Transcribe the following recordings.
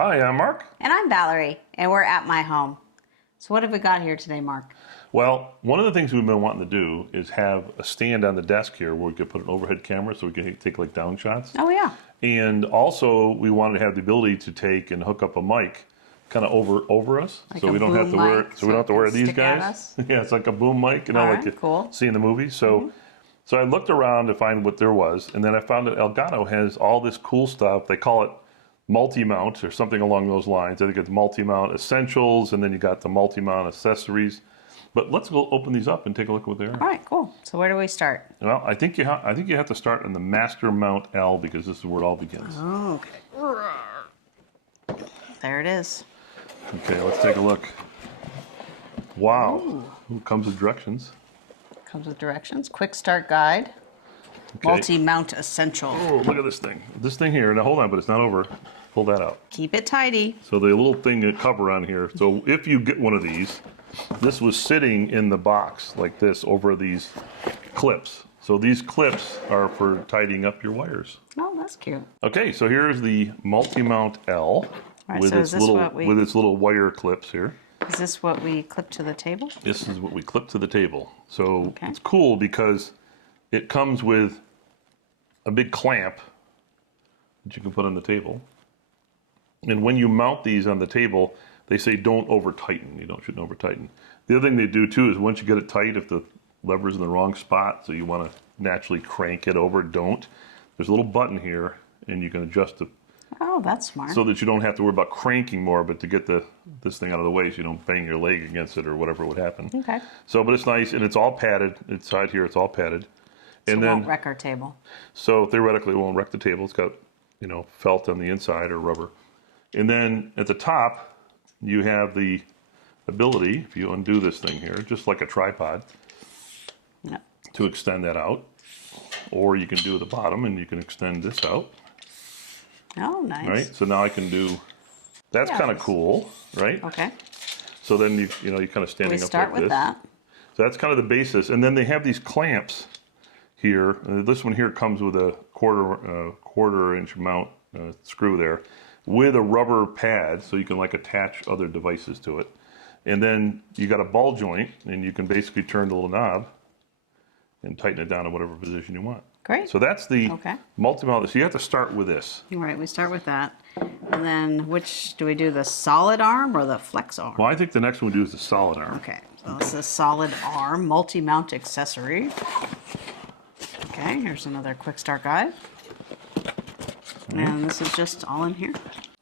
Hi, I'm Mark. And I'm Valerie, and we're at my home. So what have we got here today, Mark? Well, one of the things we've been wanting to do is have a stand on the desk here where we could put an overhead camera so we can take like down shots. Oh, yeah. And also we wanted to have the ability to take and hook up a mic kind of over us, Like so a we don't have to wear boom mic, so we don't have to wear these stick at guys. us? Yeah, it's like a boom mic, you know, All like right, you cool. see in the movie. So so I looked around to find what there was, and then I found that Elgato has all this cool stuff. They call it multi-mount or something along those lines. I think it's multi-mount essentials, and then you got the multi-mount accessories. But let's go open these up and take a look at what they are. All right, cool. So where do we start? Well, I think you have to start on the Master Mount L because this is where it all begins. Oh, okay. There it is. Okay, let's take a look. Wow. Ooh, comes with directions. Comes with directions. Quick start guide. Okay. Multi-mount essential. Oh, look at this thing. This thing here. Now hold on, but it's not over. Pull that out. Keep it tidy. So the little thing that cover on here. So if you get one of these, this was sitting in the box like this over these clips. So these clips are for tidying up your wires. Oh, that's cute. Okay, so here's the multi-mount L Right, with so its little wire clips here. Is this what we clip to the table? This is what we clip to the table. So Okay. it's cool because it comes with a big clamp that you can put on the table. And when you mount these on the table, they say don't over tighten. You shouldn't over tighten. The other thing they do too is once you get it tight, if the lever's in the wrong spot, so you want to naturally crank it over, don't. There's a little button here, and you can adjust it Oh, that's smart. so that you don't have to worry about cranking more, but to get this thing out of the way so you don't bang your leg against it or whatever would happen. Okay. So, but it's nice, and it's all padded. Inside here, it's all padded. And So it then, won't wreck our table. so theoretically, it won't wreck the table. It's got, felt on the inside or rubber. And then at the top, you have the ability, if you undo this thing here, just like a tripod, Yep. to extend that out. Or you can do the bottom, and you can extend this out. Oh, nice. Right? So now I can do, that's kind of cool, right? Okay. So then you kind of standing We up start like with this. that. So that's kind of the basis. And then they have these clamps here. This one here comes with a quarter inch mount screw there with a rubber pad so you can like attach other devices to it. And then you got a ball joint and you can basically turn the little knob and tighten it down to whatever position you want. Great. So that's the Okay. multi-mount. So you have to start with this. All right, we start with that. And then which do we do, the solid arm or the flex arm? Well, I think the next one we do is the solid arm. Okay, so this is a solid arm multi-mount accessory. Okay, here's another quick start guide. And this is just all in here.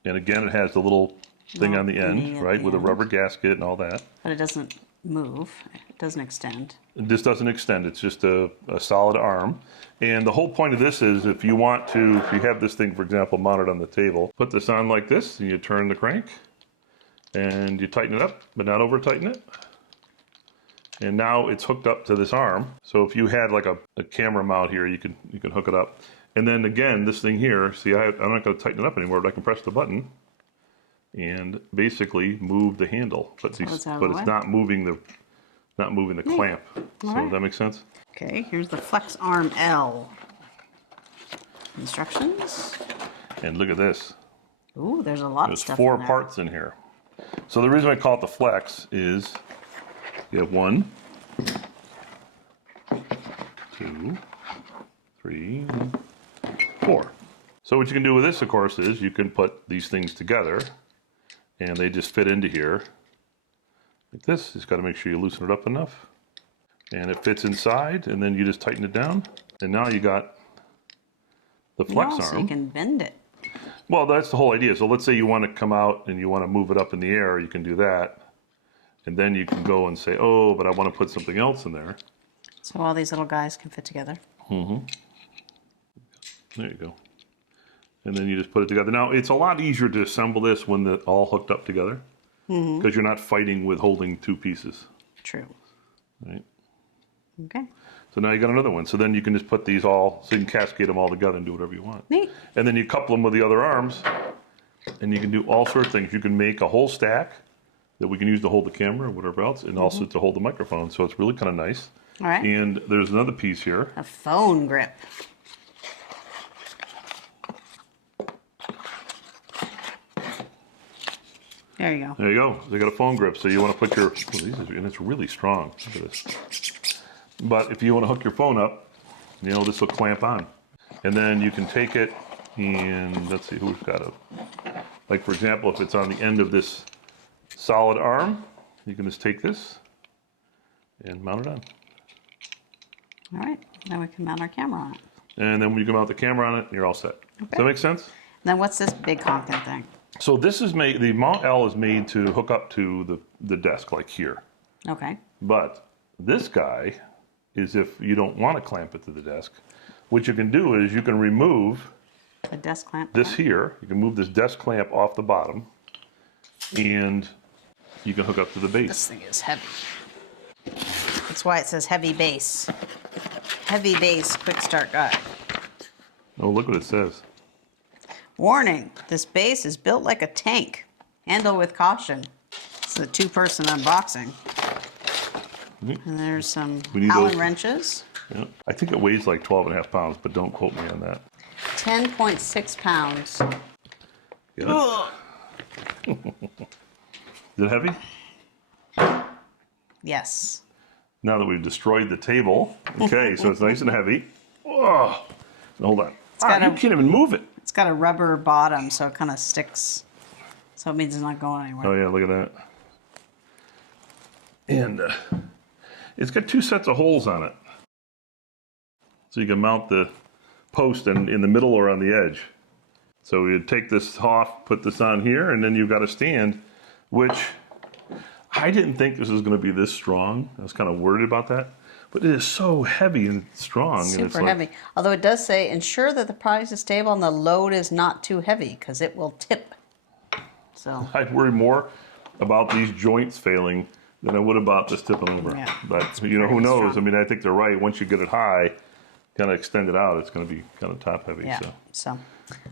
And again, it has the little thing on the thingy end, at right, the with a end. rubber gasket and all that. But it doesn't move, it doesn't extend. This doesn't extend, it's just a solid arm. And the whole point of this is if you have this thing, for example, mounted on the table, put this on like this, and you turn the crank, and you tighten it up, but not over tighten it. And now it's hooked up to this arm. So if you had like a camera mount here, you can hook it up. And then again, this thing here, see, I'm not going to tighten it up anymore, but I can press the button and basically move the handle. But it's not moving the clamp. So right. does that make sense? Okay, here's the flex arm L. Instructions. And look at this. Ooh, there's a lot of There's stuff 4 in there. parts in here. So the reason I call it the flex is you have 1, 2, 3, 4. So what you can do with this, of course, is you can put these things together and they just fit into here like this. Just got to make sure you loosen it up enough. And it fits inside, and then you just tighten it down. And now you got the flex arm. So you can bend it. Well, that's the whole idea. So let's say you want to come out and you want to move it up in the air, you can do that. And then you can go and say, oh, but I want to put something else in there. So all these little guys can fit together. Mm-hmm. There you go. And then you just put it together. Now, it's a lot easier to assemble this when they're all hooked up together because you're not fighting with holding 2 pieces. True. Right? Okay. So now you got another one. So then you can just put these all, so you can cascade them all together and do whatever you want. Neat. And then you couple them with the other arms, and you can do all sorts of things. You can make a whole stack that we can use to hold the camera or whatever else, and also to hold the microphone. So it's really kind of nice. All right. And there's another piece here. A phone grip. There you go. There you go. They got a foam grip, so you want to put your, and it's really strong. Look at this. But if you want to hook your phone up, you know, this will clamp on. And then you can take it and, let's see, who's got it? Like, for example, if it's on the end of this solid arm, you can just take this and mount it on. All right, then we can mount our camera on it. And then when you can mount the camera on it, you're all set. Okay. Does that make sense? Then what's this big honking thing? So this is made, the Mount L is made to hook up to the desk, like here. Okay. But this guy is if you don't want to clamp it to the desk, what you can do is you can remove The desk clamp. this here. You can move this desk clamp off the bottom, and you can hook up to the base. This thing is heavy. That's why it says heavy base. Heavy base quick start guide. Oh, look what it says. Warning, this base is built like a tank. Handle with caution. It's a two-person unboxing. And there's some We need Allen those. wrenches. Yeah. I think it weighs like 12.5 pounds, but don't quote me on that. 10.6 pounds. Get it? Is it heavy? Yes. Now that we've destroyed the table, okay, so it's nice and heavy. Oh, hold on. got You a- can't even move it. It's got a rubber bottom, so it kind of sticks. So it means it's not going anywhere. Oh yeah, look at that. And it's got two sets of holes on it. So you can mount the post in the middle or on the edge. So you take this off, put this on here, and then you've got a stand, which I didn't think this was going to be this strong. I was kind of worried about that. But it is so heavy and strong. And it's Super like, heavy. Although it does say, ensure that the product is stable and the load is not too heavy, because it will tip. So, I'd worry more about these joints failing than I would about this tipping over. Yeah. But, you know, who very knows? strong. I mean, I think they're right. Once you get it high, kind of extend it out, it's going to be kind of top heavy. yeah. So So,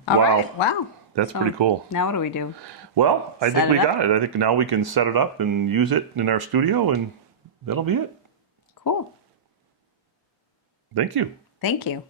all Wow. right. Wow. that's pretty cool. Now what do we do? Well, I Set think we it up? got it. I think now we can set it up and use it in our studio, and that'll be it. Cool. Thank you. Thank you.